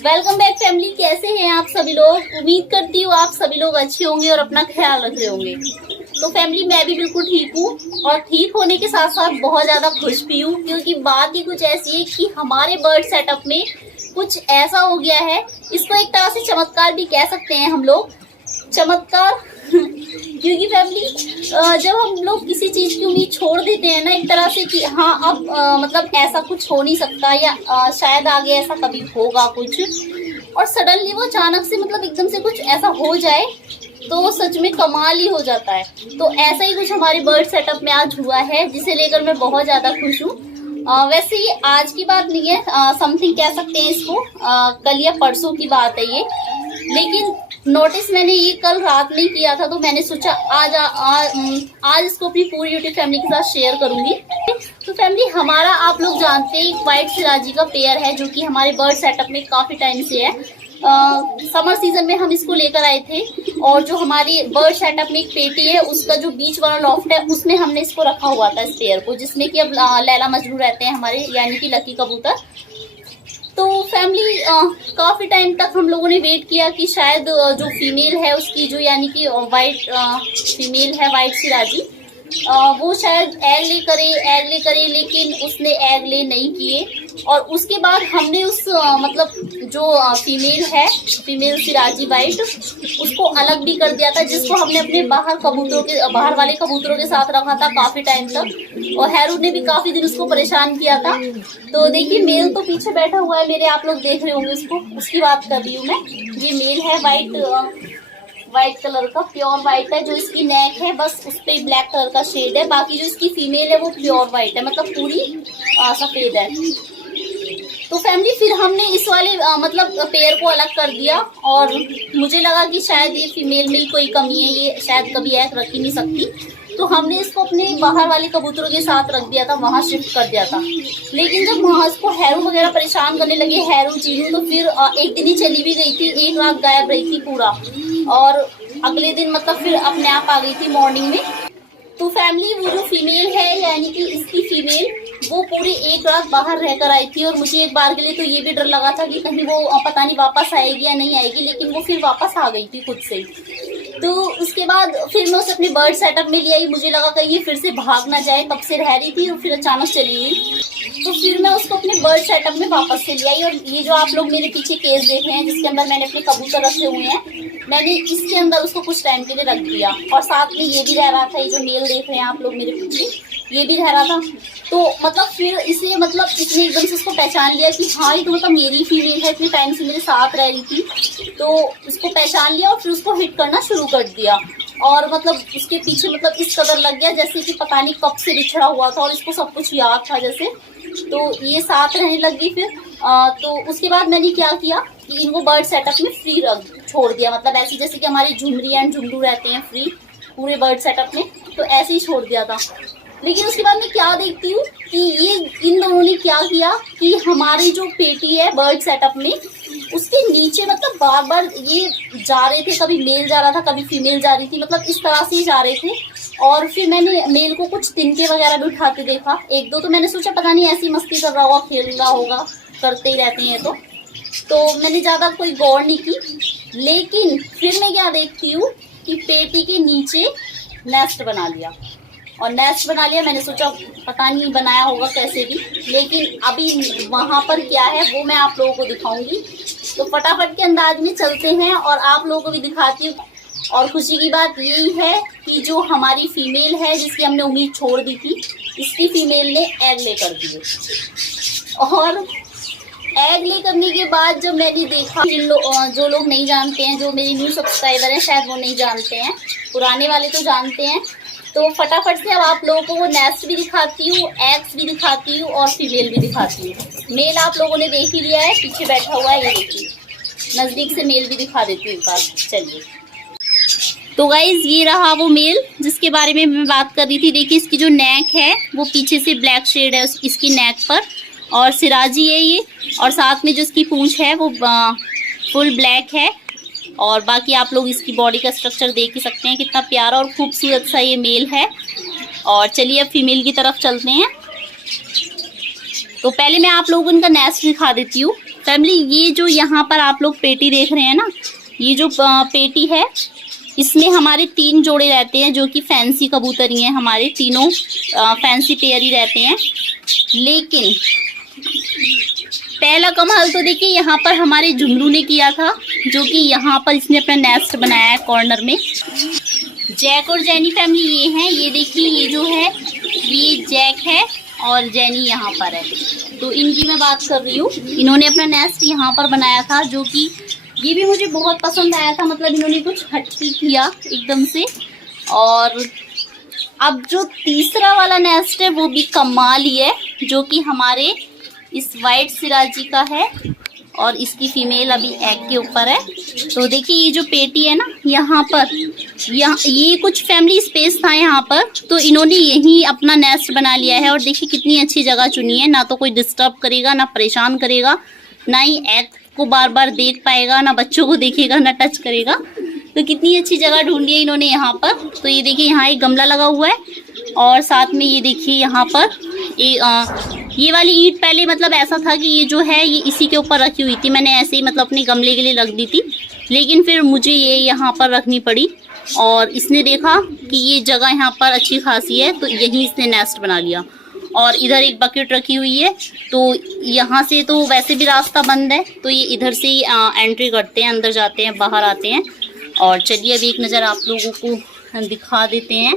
Welcome back family. कैसे हैं आप सभी लोग? उम्मीद करती हूँ आप सभी लोग अच्छे होंगे और अपना ख्याल रख रहे होंगे। तो फैमिली मैं भी बिल्कुल ठीक हूँ और ठीक होने के साथ साथ बहुत ज्यादा खुश भी हूँ, क्योंकि बात ही कुछ ऐसी है कि हमारे बर्ड सेटअप में कुछ ऐसा हो गया है, इसको एक तरह से चमत्कार भी कह सकते हैं हम लोग। चमत्कार क्योंकि फैमिली जब हम लोग किसी चीज की उम्मीद छोड़ देते हैं ना, एक तरह से कि हाँ अब मतलब ऐसा कुछ हो नहीं सकता या शायद आगे ऐसा कभी होगा कुछ, और सडनली वो अचानक से मतलब एकदम से कुछ ऐसा हो जाए तो सच में कमाल ही हो जाता है। तो ऐसा ही कुछ हमारे बर्ड सेटअप में आज हुआ है, जिसे लेकर मैं बहुत ज्यादा खुश हूँ। वैसे ये आज की बात नहीं है, समथिंग कह सकते हैं इसको, कल या परसों की बात है ये। लेकिन नोटिस मैंने ये कल रात में किया था, तो मैंने सोचा आज इसको अपनी पूरी यूट्यूब फैमिली के साथ शेयर करूंगी। तो फैमिली हमारा आप लोग जानते हैं एक व्हाइट सिराजी का पेयर है, जो कि हमारे बर्ड सेटअप में काफी टाइम से है। समर सीजन में हम इसको लेकर आए थे, और जो हमारी बर्ड सेटअप में एक पेटी है उसका जो बीच वाला लॉफ्ट है उसमें हमने इसको रखा हुआ था, इस पेयर को, जिसमें कि अब लैला मजनू रहते हैं हमारे, यानी कि लकी कबूतर। तो फैमिली काफी टाइम तक हम लोगों ने वेट किया कि शायद जो फीमेल है उसकी, जो यानी कि वाइट फीमेल है वाइट सिराजी, वो शायद एग ले करे, लेकिन उसने एग ले नहीं किए। और उसके बाद हमने उस मतलब जो फीमेल सिराजी वाइट, उसको अलग भी कर दिया था, जिसको हमने अपने बाहर वाले कबूतरों के साथ रखा था काफी टाइम तक, और हैरू ने भी काफी दिन उसको परेशान किया था। तो देखिए मेल तो पीछे बैठा हुआ है मेरे, आप लोग देख रहे होंगे उसको, उसकी बात कर रही हूँ मैं। ये मेल है व्हाइट कलर का, प्योर व्हाइट है। जो इसकी नेक है बस उस पे ब्लैक कलर का शेड है, बाकी जो इसकी फीमेल है वो प्योर व्हाइट है, मतलब पूरी सफेद है। तो फैमिली फिर हमने इस वाले मतलब पेयर को अलग कर दिया, और मुझे लगा कि शायद ये फीमेल में ही कोई कमी है, ये शायद कभी एग रख ही नहीं सकती। तो हमने इसको अपने बाहर वाले कबूतरों के साथ रख दिया था, वहां शिफ्ट कर दिया था। लेकिन जब वहां इसको हैरू वगैरह परेशान करने लगे, हैरू चीनू, तो फिर एक दिन ही चली भी गई थी, एक रात गायब रही थी पूरा, और अगले दिन मतलब फिर अपने आप आ गई थी मॉर्निंग में। तो फैमिली वो जो फीमेल है, यानी कि इसकी फीमेल, वो पूरी एक रात बाहर रहकर आई थी, और मुझे एक बार के लिए तो ये भी डर लगा था कि कहीं वो पता नहीं वापस आएगी या नहीं आएगी, लेकिन वो फिर वापस आ गई थी खुद से ही। तो उसके बाद फिर मैं उसे अपने बर्ड सेटअप में ले आई, मुझे लगा कहीं ये फिर से भाग ना जाए, तब से रह रही थी और फिर अचानक चली गई। तो फिर मैं उसको अपने बर्ड सेटअप में वापस से ले आई, और ये जो आप लोग मेरे पीछे केस देख रहे हैं जिसके अंदर मैंने अपने कबूतर रखे हुए हैं, मैंने इसके अंदर उसको कुछ टाइम के लिए रख दिया, और साथ में ये भी रह रहा था, ये जो मेल देख रहे हैं आप लोग मेरे पीछे, ये भी रह रहा था। तो मतलब फिर इसे मतलब इसने एकदम से उसको पहचान लिया कि हाँ ये तो मतलब मेरी फीमेल है, इतने टाइम से मेरे साथ रह रही थी। तो उसको पहचान लिया और फिर उसको हिट करना शुरू कर दिया, और मतलब उसके पीछे मतलब इस कदर लग गया जैसे कि पता नहीं कब से बिछड़ा हुआ था, और इसको सब कुछ याद था जैसे। तो ये साथ रहने लगी फिर। तो उसके बाद मैंने क्या किया कि इनको बर्ड सेटअप में फ्री छोड़ दिया, मतलब ऐसे जैसे कि हमारी झुमरी एंड झुमरू रहते हैं फ्री पूरे बर्ड सेटअप में, तो ऐसे ही छोड़ दिया था। लेकिन उसके बाद मैं क्या देखती हूँ कि ये इन दोनों ने क्या किया कि हमारी जो पेटी है बर्ड सेटअप में, उसके नीचे मतलब बार बार ये जा रहे थे, कभी मेल जा रहा था कभी फीमेल जा रही थी, मतलब इस तरह से ही जा रहे थे। और फिर मैंने मेल को कुछ तिनके वगैरह भी उठाते देखा, एक दो, तो मैंने सोचा पता नहीं ऐसी मस्ती कर रहा होगा, खेल रहा होगा, करते ही रहते हैं। तो मैंने ज्यादा कोई गौर नहीं की। लेकिन फिर मैं क्या देखती हूँ कि पेटी के नीचे नेस्ट बना लिया, और नेस्ट बना लिया, मैंने सोचा पता नहीं बनाया होगा कैसे भी, लेकिन अभी वहां पर क्या है वो मैं आप लोगों को दिखाऊंगी। तो फटाफट के अंदाज में चलते हैं और आप लोगों को भी दिखाती हूँ। और खुशी की बात यही है कि जो हमारी फीमेल है जिसकी हमने उम्मीद छोड़ दी थी, इसकी फीमेल ने एग ले कर दिए। और एग ले करने के बाद जब मैंने देखा, जो लोग नहीं जानते हैं, जो मेरी न्यू सब्सक्राइबर हैं शायद वो नहीं जानते हैं, पुराने वाले तो जानते हैं। तो फटाफट से अब आप लोगों को वो नेस्ट भी दिखाती हूँ, एग्स भी दिखाती हूँ, और फीमेल भी दिखाती हूँ। मेल आप लोगों ने देख ही लिया है, पीछे बैठा हुआ है, ये देखिए, नजदीक से मेल भी दिखा देती हूँ एक बार। चलिए, तो गाइज ये रहा वो मेल जिसके बारे में मैं बात कर रही थी। देखिए इसकी जो नेक है वो पीछे से ब्लैक शेड है इसकी नेक पर, और सिराजी है ये, और साथ में जो इसकी पूंछ है वो फुल ब्लैक है। और बाकी आप लोग इसकी बॉडी का स्ट्रक्चर देख ही सकते हैं, कितना प्यारा और खूबसूरत सा ये मेल है। और चलिए अब फीमेल की तरफ चलते हैं। तो पहले मैं आप लोगों को इनका नेस्ट दिखा देती हूँ। फैमिली ये जो यहाँ पर आप लोग पेटी देख रहे हैं ना, ये जो पेटी है इसमें हमारे 3 जोड़े रहते हैं जो कि फैंसी कबूतर ही हैं, हमारे तीनों फैंसी पेयर ही रहते हैं। लेकिन पहला कमाल तो देखिए यहाँ पर हमारे झुमरू ने किया था, जो कि यहाँ पर इसने अपना नेस्ट बनाया है कॉर्नर में। जैक और जेनी फैमिली ये हैं, ये देखिए ये जो है ये जैक है और जेनी यहाँ पर है। तो इनकी मैं बात कर रही हूँ, इन्होंने अपना नेस्ट यहाँ पर बनाया था, जो कि ये भी मुझे बहुत पसंद आया था। मतलब इन्होंने कुछ हटके किया एकदम से। और अब जो तीसरा वाला नेस्ट है वो भी कमाल ही है, जो कि हमारे इस वाइट सिराजी का है और इसकी फीमेल अभी एग के ऊपर है। तो देखिए ये जो पेटी है ना, यहाँ पर ये कुछ फैमिली स्पेस था यहाँ पर, तो इन्होंने यही अपना नेस्ट बना लिया है। और देखिए कितनी अच्छी जगह चुनी है, ना तो कोई डिस्टर्ब करेगा, ना परेशान करेगा, ना ही एग को बार बार देख पाएगा, ना बच्चों को देखेगा, ना टच करेगा। तो कितनी अच्छी जगह ढूंढी है इन्होंने यहाँ पर। तो ये देखिए यहाँ एक गमला लगा हुआ है और साथ में ये देखिए यहाँ पर ये वाली ईंट पहले मतलब ऐसा था कि ये जो है ये इसी के ऊपर रखी हुई थी। मैंने ऐसे ही मतलब अपने गमले के लिए रख दी थी, लेकिन फिर मुझे ये यहाँ पर रखनी पड़ी। और इसने देखा कि ये जगह यहाँ पर अच्छी खासी है, तो यहीं इसने नेस्ट बना लिया। और इधर एक बकेट रखी हुई है, तो यहाँ से तो वैसे भी रास्ता बंद है, तो ये इधर से ही एंट्री करते हैं, अंदर जाते हैं, बाहर आते हैं। और चलिए अभी एक नज़र आप लोगों को दिखा देते हैं।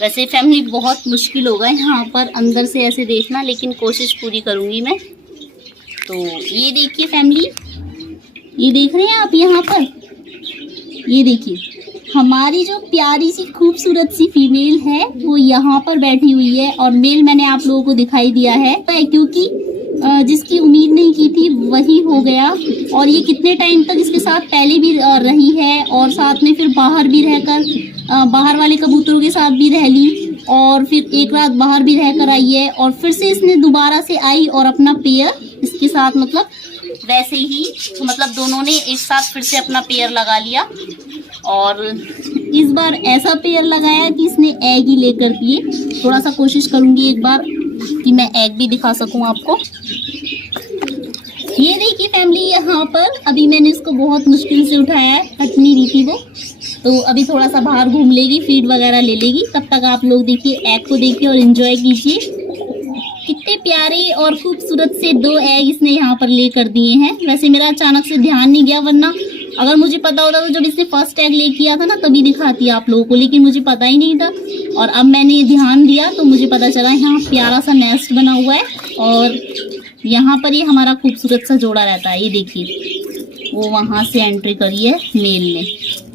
वैसे फैमिली बहुत मुश्किल होगा यहाँ पर अंदर से ऐसे देखना, लेकिन कोशिश पूरी करूँगी मैं। तो ये देखिए फैमिली, ये देख रहे हैं आप यहाँ पर, ये देखिए हमारी जो प्यारी सी खूबसूरत सी फीमेल है वो यहाँ पर बैठी हुई है। और मेल मैंने आप लोगों को दिखाई दिया है, क्योंकि जिसकी उम्मीद नहीं की थी वही हो गया। और ये कितने टाइम तक इसके साथ पहले भी रही है, और साथ में फिर बाहर भी रहकर बाहर वाले कबूतरों के साथ भी रह ली, और फिर एक रात बाहर भी रहकर आई है, और फिर से इसने दोबारा से आई और अपना पेयर इसके साथ मतलब वैसे ही मतलब दोनों ने एक साथ फिर से अपना पेयर लगा लिया। और इस बार ऐसा पेयर लगाया कि इसने एग ही लेकर दिए। थोड़ा सा कोशिश करूंगी एक बार कि मैं एग भी दिखा सकूं आपको। ये देखिए फैमिली, यहाँ पर अभी मैंने इसको बहुत मुश्किल से उठाया है, हट नहीं रही थी वो, तो अभी थोड़ा सा बाहर घूम लेगी, फीड वगैरह ले लेगी। तब तक आप लोग देखिए एग को देखिए और एंजॉय कीजिए। कितने प्यारे और खूबसूरत से 2 एग इसने यहाँ पर ले कर दिए हैं। वैसे मेरा अचानक से ध्यान नहीं गया, वरना अगर मुझे पता होता तो जब इसने फर्स्ट एग ले किया था ना तभी दिखाती आप लोगों को, लेकिन मुझे पता ही नहीं था। और अब मैंने ध्यान दिया तो मुझे पता चला यहाँ प्यारा सा नेस्ट बना हुआ है, और यहाँ पर ये हमारा खूबसूरत सा जोड़ा रहता है। ये देखिए वो वहाँ से एंट्री करी है मेल ने,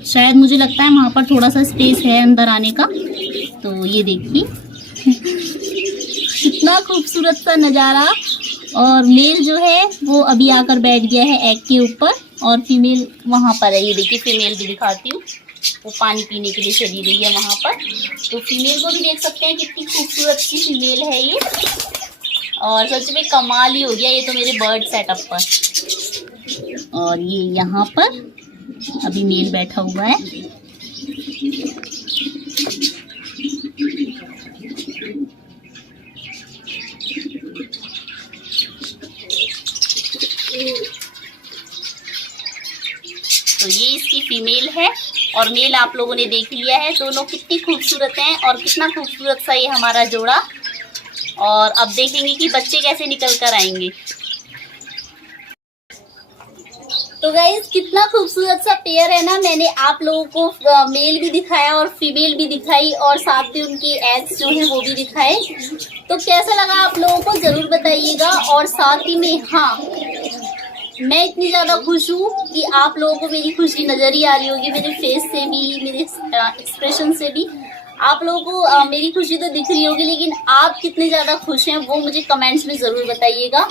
शायद मुझे लगता है वहाँ पर थोड़ा सा स्पेस है अंदर आने का। तो ये देखिए कितना खूबसूरत सा नज़ारा। और मेल जो है वो अभी आकर बैठ गया है एग के ऊपर, और फीमेल वहाँ पर है। ये देखिए फीमेल भी दिखाती हूँ, वो पानी पीने के लिए चली गई है वहाँ पर। तो फीमेल को भी देख सकते हैं, कितनी खूबसूरत सी फीमेल है ये। और सच में कमाल ही हो गया ये तो मेरे बर्ड सेटअप पर। और ये यहाँ पर अभी मेल बैठा हुआ है। तो ये इसकी फीमेल है और मेल आप लोगों ने देख लिया है। दोनों कितनी खूबसूरत हैं और कितना खूबसूरत सा ये हमारा जोड़ा। और अब देखेंगे कि बच्चे कैसे निकल कर आएंगे। तो गाइस कितना खूबसूरत सा पेयर है ना। मैंने आप लोगों को मेल भी दिखाया और फीमेल भी दिखाई, और साथ में उनके एग्स जो है वो भी दिखाए। तो कैसा लगा आप लोगों को जरूर बताइएगा। और साथ ही में हाँ, मैं इतनी ज़्यादा खुश हूँ कि आप लोगों को मेरी खुशी नज़र ही आ रही होगी, मेरे फेस से भी, मेरे एक्सप्रेशन से भी। आप लोगों को मेरी खुशी तो दिख रही होगी, लेकिन आप कितने ज़्यादा खुश हैं वो मुझे कमेंट्स में ज़रूर बताइएगा।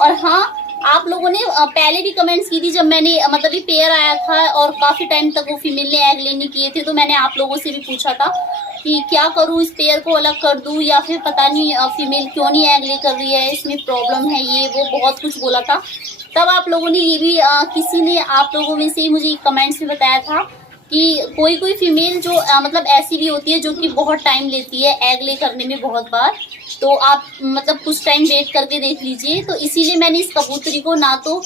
और हाँ, आप लोगों ने पहले भी कमेंट्स की थी जब मैंने मतलब ये पेयर आया था और काफ़ी टाइम तक वो फीमेल ने एग लेने किए थे, तो मैंने आप लोगों से भी पूछा था कि क्या करूँ, इस पेयर को अलग कर दूँ या फिर पता नहीं फीमेल क्यों नहीं एग ले कर रही है, इसमें प्रॉब्लम है, ये वो बहुत कुछ बोला था। तब आप लोगों ने ये भी किसी ने आप लोगों में से ही मुझे कमेंट्स में बताया था कि कोई कोई फीमेल जो मतलब ऐसी भी होती है जो कि बहुत टाइम लेती है एग ले करने में बहुत बार, तो आप मतलब कुछ टाइम वेट करके देख लीजिए। तो इसीलिए मैंने इस कबूतरी को ना तो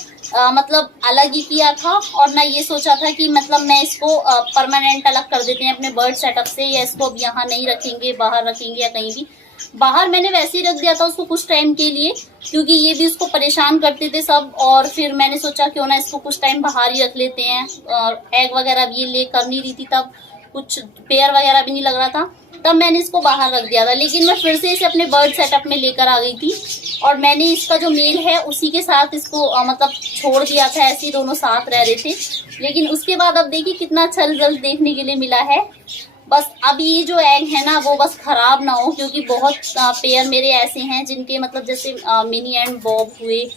मतलब अलग ही किया था और ना ये सोचा था कि मतलब मैं इसको परमानेंट अलग कर देते हैं अपने बर्ड सेटअप से, या इसको अब यहाँ नहीं रखेंगे, बाहर रखेंगे या कहीं भी। बाहर मैंने वैसे ही रख दिया था उसको कुछ टाइम के लिए, क्योंकि ये भी उसको परेशान करते थे सब। और फिर मैंने सोचा क्यों ना इसको कुछ टाइम बाहर ही रख लेते हैं। और एग वगैरह भी ये ले कर नहीं रही थी तब, कुछ पेयर वगैरह भी नहीं लग रहा था, तब मैंने इसको बाहर रख दिया था। लेकिन मैं फिर से इसे अपने बर्ड सेटअप में लेकर आ गई थी और मैंने इसका जो मेल है उसी के साथ इसको मतलब छोड़ दिया था, ऐसे ही दोनों साथ रह रहे थे। लेकिन उसके बाद अब देखिए कितना अच्छा रिजल्ट देखने के लिए मिला है। बस अब ये जो एग है ना वो बस खराब ना हो, क्योंकि बहुत पेयर मेरे ऐसे हैं जिनके मतलब जैसे मिनी एंड बॉब हुए,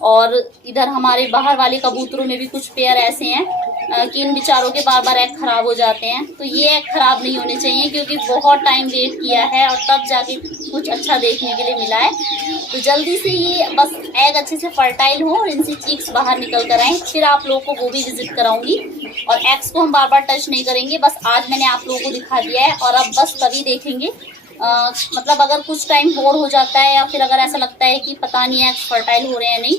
और इधर हमारे बाहर वाले कबूतरों में भी कुछ पेयर ऐसे हैं कि इन बेचारों के बार बार एग खराब हो जाते हैं। तो ये एग खराब नहीं होने चाहिए, क्योंकि बहुत टाइम वेट किया है और तब जाके कुछ अच्छा देखने के लिए मिला है। तो जल्दी से ये बस एग अच्छे से फर्टाइल हो और इनसे चीक्स बाहर निकल कर आए, फिर आप लोगों को वो भी विजिट कराऊंगी। और एग्स को हम बार बार टच नहीं करेंगे, बस आज मैंने आप लोगों को दिखा दिया है और अब बस तभी देखेंगे। मतलब अगर कुछ टाइम बोर हो जाता है या फिर अगर ऐसा लगता है कि पता नहीं एग्स फर्टाइल हो रहे हैं नहीं,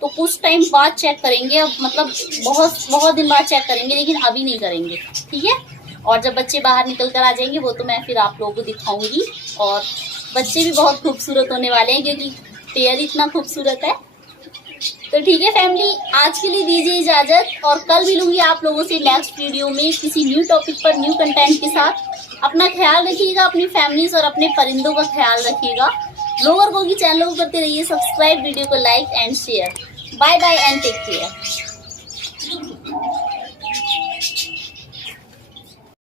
तो कुछ टाइम बाद चेक करेंगे। अब मतलब बहुत दिन बाद चेक करेंगे, लेकिन अभी नहीं करेंगे, ठीक है। और जब बच्चे बाहर निकल कर आ जाएंगे वो तो मैं फिर आप लोगों को दिखाऊंगी। और बच्चे भी बहुत खूबसूरत होने वाले हैं, क्योंकि पेयर इतना खूबसूरत है। तो ठीक है फैमिली, आज के लिए दीजिए इजाजत, और कल मिलूंगी आप लोगों से नेक्स्ट वीडियो में किसी न्यू टॉपिक पर, न्यू कंटेंट के साथ। अपना ख्याल रखिएगा, अपनी फैमिलीज और अपने परिंदों का ख्याल रखिएगा। लोअर गोगी चैनल को करते रहिए सब्सक्राइब, वीडियो को like and share. Bye bye and take care.